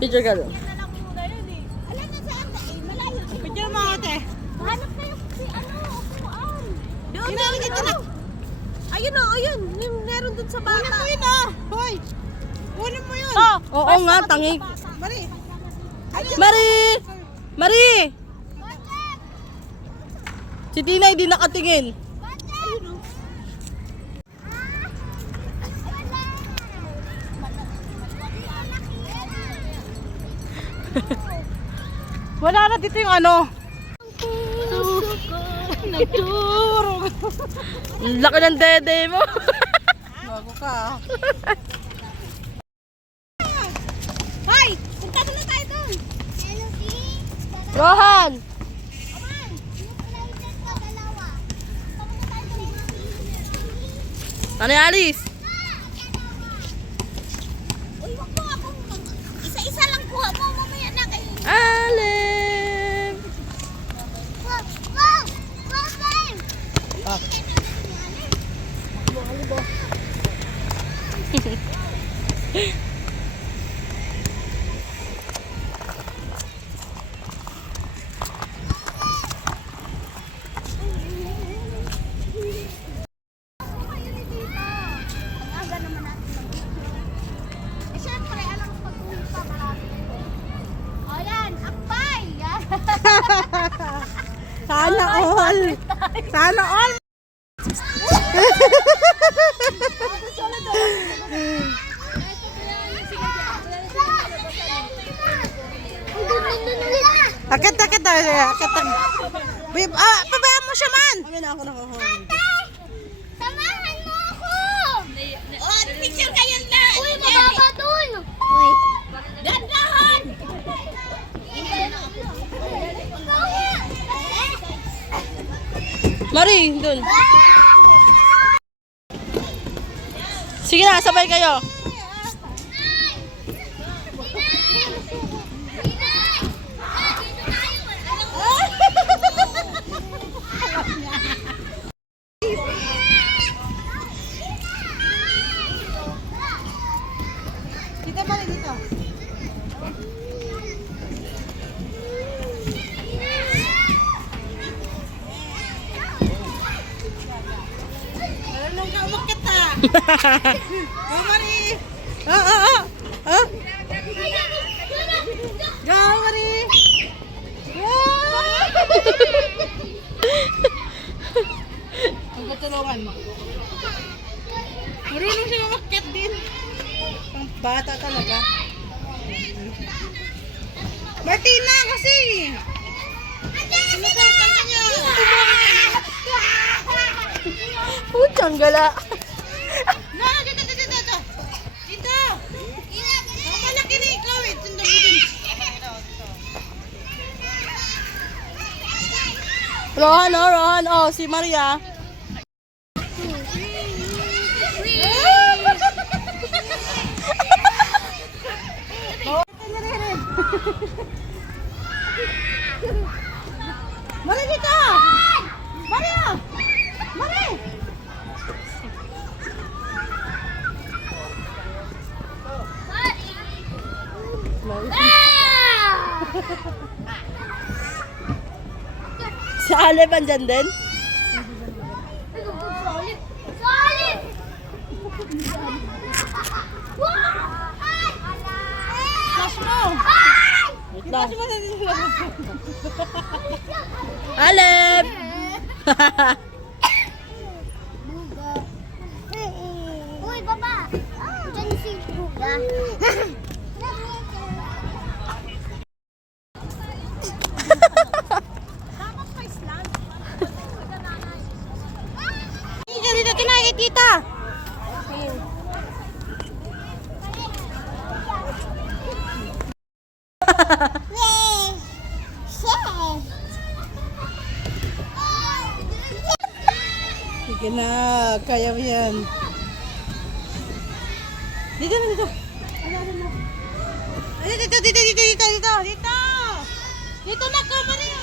Picture ka doon. Yan na lang muna yun eh. Alam na saan na eh. Malayo. Picture mo ako, te. Hanap kayo si ano, upuan. Doon Yun na, dito na. Ayun o, ayun. Yung meron dun sa bata. Kunin mo yun, ah. Hoy. Kunin mo yun. Oh, Oo nga, tangi. Mari. Marie! Marie! Si Tina hindi nakatingin. Ayun o. Wala na dito yung ano. Nagturog. Ang laki ng dede mo. Bago ka, ah. Hoy! Punta na tayo dun. Rohan! Ano yung Alice? Uy, wag mo akong isa-isa lang kuha mo. Mamaya na kayo. Alem! Ah. Eh, syempre, alam mo pag-uwi pa, marami ito. O yan, akbay! Yan. Sana all. Sana all. Akit. Babe, pabayaan mo siya man. Kami na ako nakuha. Samahan mo ako! Oh, picture kayo na! Uy, mababa dun! Uy! Gandahan! Marie, dun. Sige na, sabay kayo. Dito ba dito? Marunong ka umakit, ah. Go, Marie. Ah. Go, Marie. Ang patulungan mo. Marunong siya umakit din. Ang bata talaga. Martina kasi. Sinusukan ka niya. Puchang gala. No, dito. Dito. Ang malaki na ikaw eh. Sundang mo dun. Rohan. Oh, si Maria. Mari dito. Maria. Mari. Si Alem andyan din. Solid! Solid! Flash mo. Wait lang. Flash mo na dito. Alem! Uy, baba! Diyan si Buga. Dito kinakit kita. Sige na, kaya mo yan. Dito. Dito. Dito na ka, Maria.